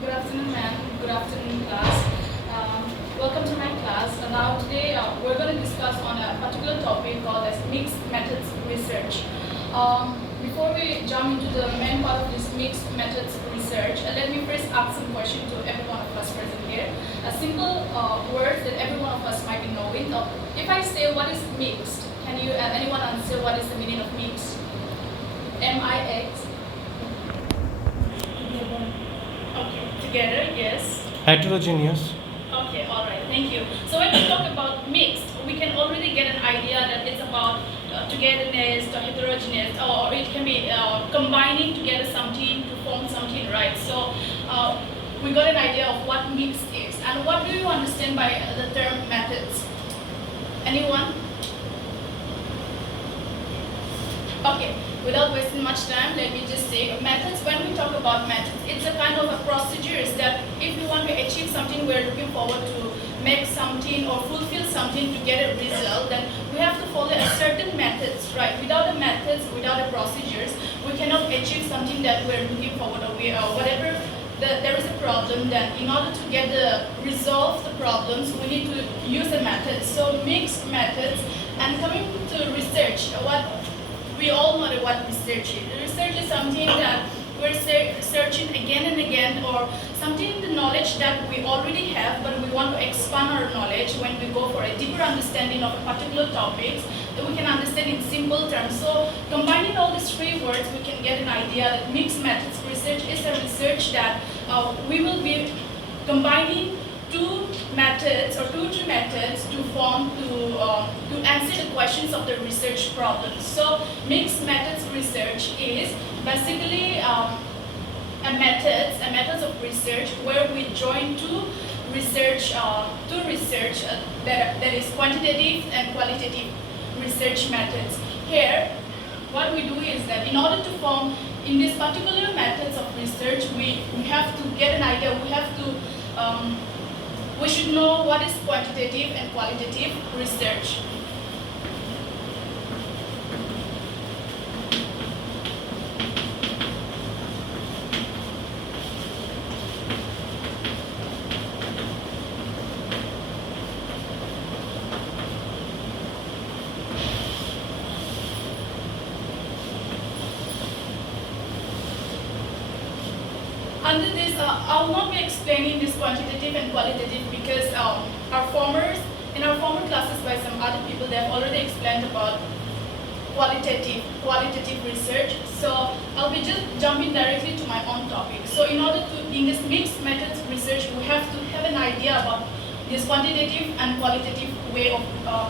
Good afternoon, ma'am. Good afternoon, class. Welcome to my class. Now today we're going to discuss on a particular topic called as mixed methods research. Before we jump into the main part of this mixed methods research, let me first ask some question to every one of us present here. A simple word that every one of us might be knowing. If I say what is mixed, can you anyone answer what is the meaning of mixed? M-I-X. Okay, together, yes. Heterogeneous. Okay, all right, thank you. So when we talk about mixed, we can already get an idea that it's about togetherness or heterogeneous, or it can be combining together something to form something, right? So we got an idea of what mixed is. And what do you understand by the term methods? Anyone? Okay, without wasting much time, let me just say methods. When we talk about methods, it's a kind of a procedures that if we want to achieve something, we're looking forward to make something or fulfill something to get a result, then we have to follow a certain methods, right? Without the methods, without the procedures, we cannot achieve something that we're looking forward to, whatever there is a problem, then in order to get the resolve the problems, we need to use a method. So mixed methods. And coming to research, what we all know what research is. Research is something that we're searching again and again, or something, the knowledge that we already have, but we want to expand our knowledge when we go for a deeper understanding of a particular topics that we can understand in simple terms. So combining all these three words, we can get an idea that mixed methods research is a research that we will be combining two methods or two methods to form to answer the questions of the research problems. So mixed methods research is basically a methods of research where we join two research that is quantitative and qualitative research methods. Here, what we do is that in order to form in these particular methods of research, we have to get an idea. We should know what is quantitative and qualitative research. Under this, I will not be explaining this quantitative and qualitative because in our former classes by some other people, they have already explained about qualitative research. So I'll be just jumping directly to my own topic. So in this mixed methods research, we have to have an idea about this quantitative and qualitative way of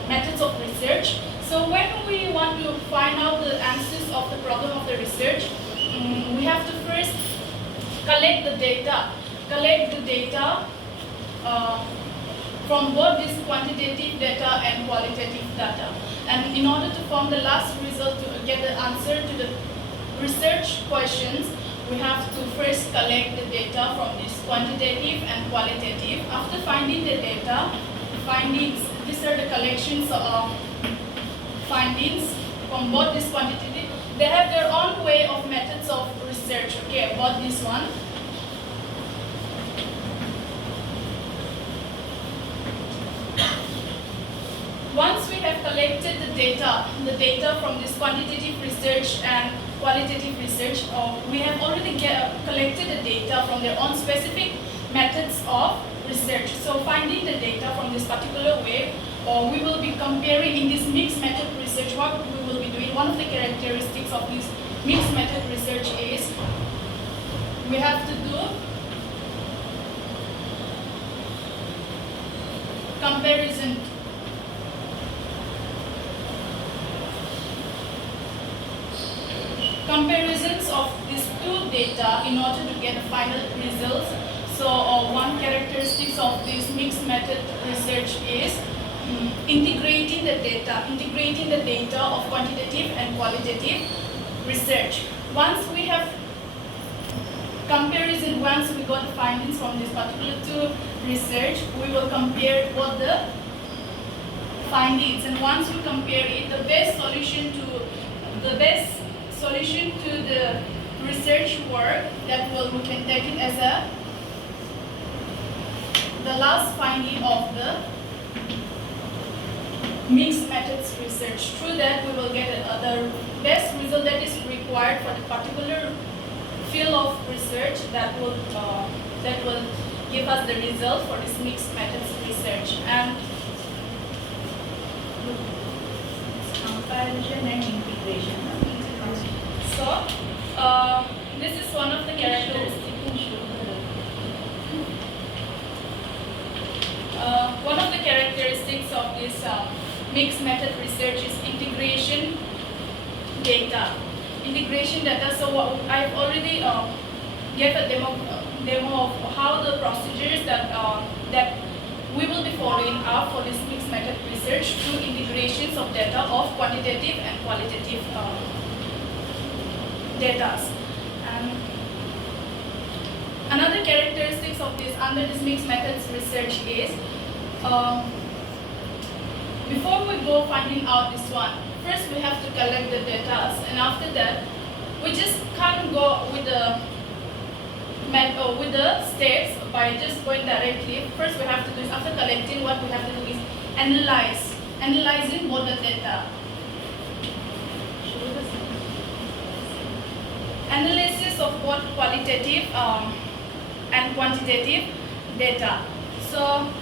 methods of research. So when we want to find out the answers of the problem of the research, we have to first collect the data from both this quantitative data and qualitative data. And in order to form the last result to get the answer to the research questions, we have to first collect the data from this quantitative and qualitative. After finding the data, findings, these are the collections of findings from both this quantitative. They have their own way of methods of research. Okay, about this one. Once we have collected the data from this quantitative research and qualitative research, we have already collected the data from their own specific methods of research. So finding the data from this particular way, we will be comparing in this mixed method research. What we will be doing, one of the characteristics of this mixed method research is we have to do comparisons of these two data in order to get the final results. So one characteristics of this mixed method research is integrating the data of quantitative and qualitative research. Once we have comparison, once we got the findings from this particular two research, we will compare both the findings, and once we compare it, the best solution to the research work, that we can take it as a the last finding of the mixed methods research. Through that, we will get the best result that is required for the particular field of research that will give us the result for this mixed methods research. And comparison and integration. so, this is one of the characteristics. One of the characteristics of this mixed method research is integration data. Integration data. So I've already gave a demo of how the procedures that we will be following up for this mixed method research through integrations of data of quantitative and qualitative data. And another characteristics of this under this mixed methods research is before we go finding out this one, first we have to collect the data, and after that we just can't go with the steps by just going directly. First we have to do is, after collecting, what we have to do is analyzing both the data. Analysis of both qualitative and quantitative data. So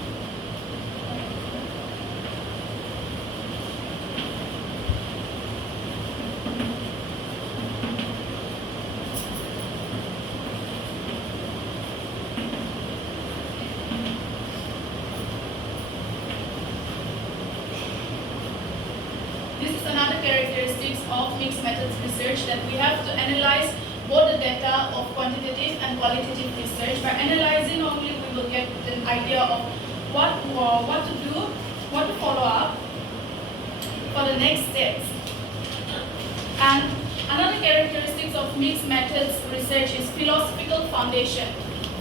this is another characteristics of mixed methods research, that we have to analyze both the data of quantitative and qualitative research. By analyzing only, we will get an idea of what to do, what to follow up for the next steps. And another characteristics of mixed methods research is philosophical foundation.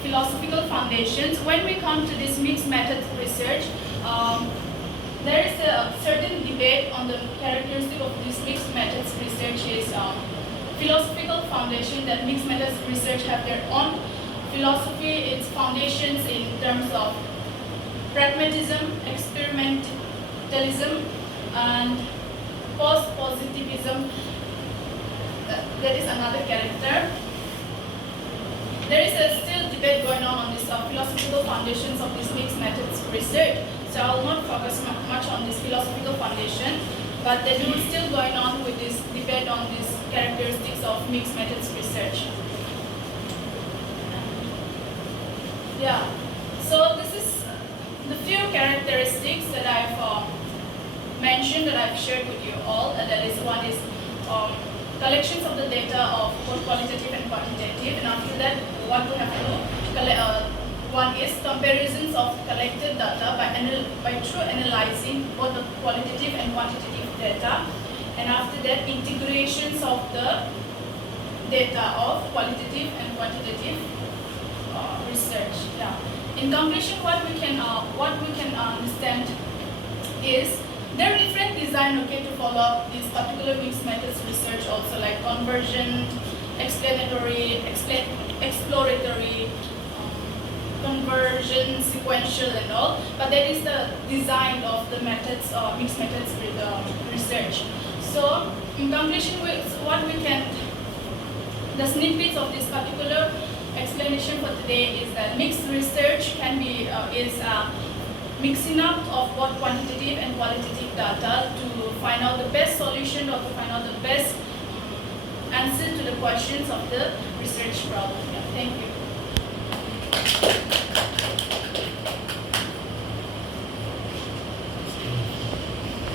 Philosophical foundations. When we come to this mixed methods research, there is a certain debate on the characteristic of this mixed methods research is philosophical foundation, that mixed methods research have their own philosophy, its foundations in terms of pragmatism, experimentalism, and post-positivism. That is another character. There is a still debate going on this philosophical foundations of this mixed methods research. So I will not focus much on this philosophical foundation, but there is still going on with this debate on these characteristics of mixed methods research. Yeah, so this is the few characteristics that I've mentioned, that I've shared with you all. That is, one is collections of the data of both qualitative and quantitative, and after that what we have to do, one is comparisons of collected data by through analyzing both the qualitative and quantitative data, and after that integrations of the data of qualitative and quantitative research. Yeah. In conclusion, what we can understand is there are different design to follow up this particular mixed methods research also, like convergent, explanatory, exploratory, conversion, sequential, and all. But that is the design of the methods, mixed methods research. So in conclusion, the snippets of this particular explanation for today is that mixed research can be mixing up of both quantitative and qualitative data to find out the best solution, or to find out the best answer to the questions of the research problem. Yeah, thank you.